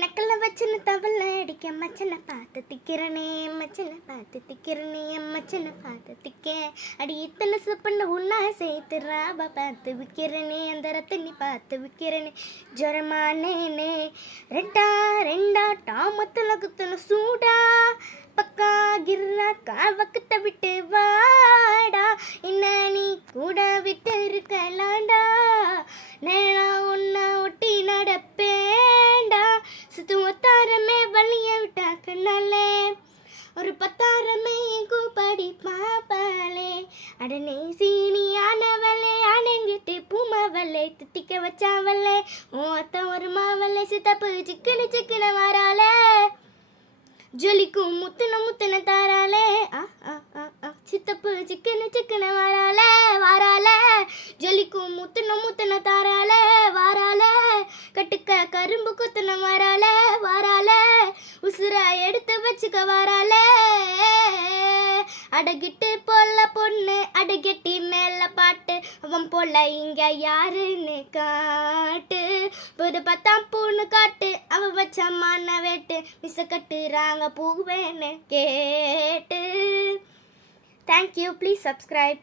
நக்கல்ல வச்சுன்னு தவள அடிக்க மச்சனை பார்த்து திக்கிறனே மச்சனை பார்த்து திக்க அடி இத்தனை சப்பண்ண உன்னா சேர்த்து ராபா பார்த்து விற்கிறனே அந்த ரத்தனி பார்த்து விற்கிறனே ஜொரமானேனே ரெண்டா டாமத்துல குத்தன சூடா பக்கா கிர்ரா காவக்கத்தை விட்டு வாடா என்ன நீ கூட விட்டு இருக்கலாண்டா நேரா ஒன்னா ஒட்டி நடப்பேண்டா சுத்துவத்தாரமே வழிய விட்டாக்கனாலே ஒரு பத்தாரமே கூப்பாடி பாப்பாளே அடனே சீனியானவளே அணங்கிட்டு பூமாவளே தித்திக்க வச்சாவளே ஓ அத்த ஒரு மாவளே சித்தப்பு சிக்கன வாராளே ஜொலிக்கும் முத்துன தாராளே சித்தப்பு சிக்கன வாராளே ஜொலிக்கும் முத்துன தாராளே வாராளே கட்டுக்க கரும்பு குத்துன வாராளே உசுரா எடுத்து வச்சுக்க வாராளே அடகிட்டு போல பொண்ணு அடகெட்டி மேல பாட்டு அவன் போல இங்க யாருன்னு காட்டு ஒரு 10ஆம் பூன்னு காட்டு அவன் வச்ச மான வேட்டு மிச கட்டுறாங்க பூவேன்னு கேட்டு. தேங்க்யூ. Please subscribe.